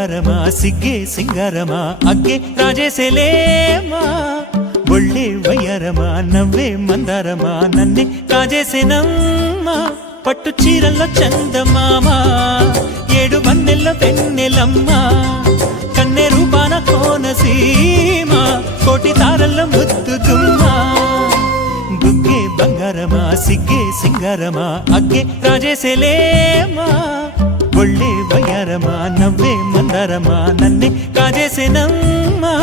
బంగారమా సిగ్గే సింగారమా అగ్గే రాజేసేలేమా ఒళ్ళే వయ్యారమా నవ్వే మందారమా నన్నే కాజేసేనమ్మా పట్టు చీరల్లో చందమామా ఏడు వన్నెల్లో పెన్నెలమ్మా కన్నె రూపాన కోనసీమ కోటి తారల్లో ముద్దుగుమ్మా బుగ్గే బంగారమా సిగ్గే సింగారమా అగ్గే రాజేసేలేమా ఒళ్ళే వయ్యారమా నవ్వే మందారమా నన్నే కాజేసేనమ్మా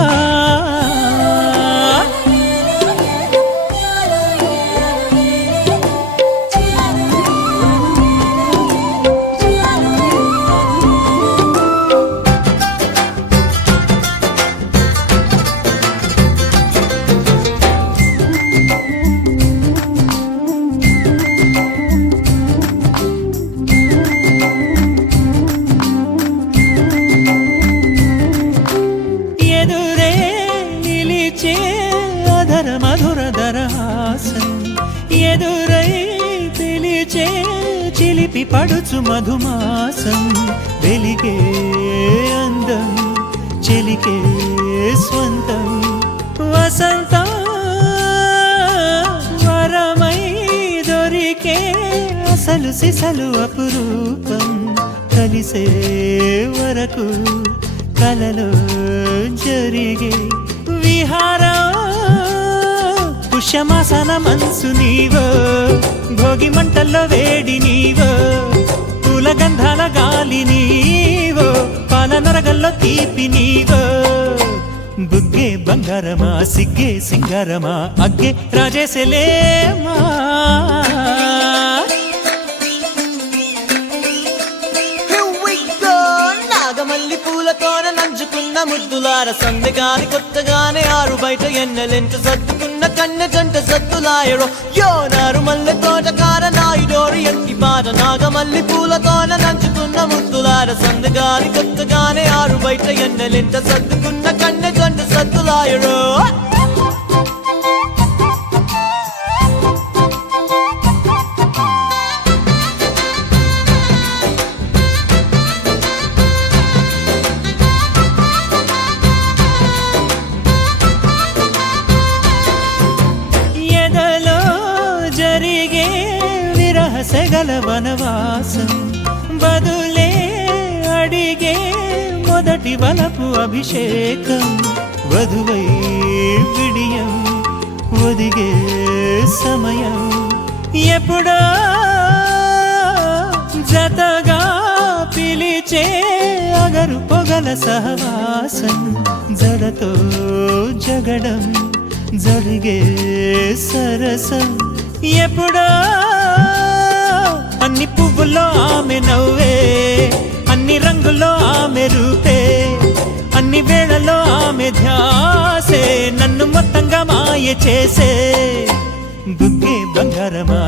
మధురధరహాసం ఎదురై పిలిచే చిలిపి పడుచు మధుమాసం వెలిగే అందం చెలికే స్వంతం వసంతం వరమై దొరికే అసలు సిసలు అపురూపం కలిసే వరకు కలలో జరిగే విహారం పుష్యమాసన మనసు నీవో భోగి మంటల్లో వేడి నీవో పూల గంధాల గాలి నీవో పాల నరగల్లో తీపి నీవో బుగ్గే బంగారమా సిగ్గే సింగారమా అగ్గే రాజేసేలేమా నాగమల్లి పూలతోన నంచుకున్న ముద్దులార సందెగాని కొత్తగానే ఆరు బయట ఎన్నెలెంట సర్దుకున్న కన్నె జంట సద్దులాయరో యో నారు మల్లె తోటకార నాయుడోరు ఎంటి పాట నాగమల్లి పూలతోన నంచుకున్న ముద్దులార సందెగాని కొత్తగానే ఆరు బయట ఎన్నెలెంట సర్దుకున్న కన్నె జంట సద్దులాయరో సెగల వనవాసం బదులే అడిగే మొదటి వలపు అభిషేకం వధువై విడియం ఒదిగే సమయం ఎప్పుడో జతగా పిలిచే అగరు పొగల సహవాసం జడతో జగడం జరిగే సరసం ఎప్పుడో అన్ని పువ్వుల్లో ఆమె నవ్వే అన్ని రంగుల్లో ఆమె రూపే అన్ని వేళల్లో ఆమె ధ్యాసే నన్ను మొత్తంగా మాయ చేసే బుగ్గే బంగారమా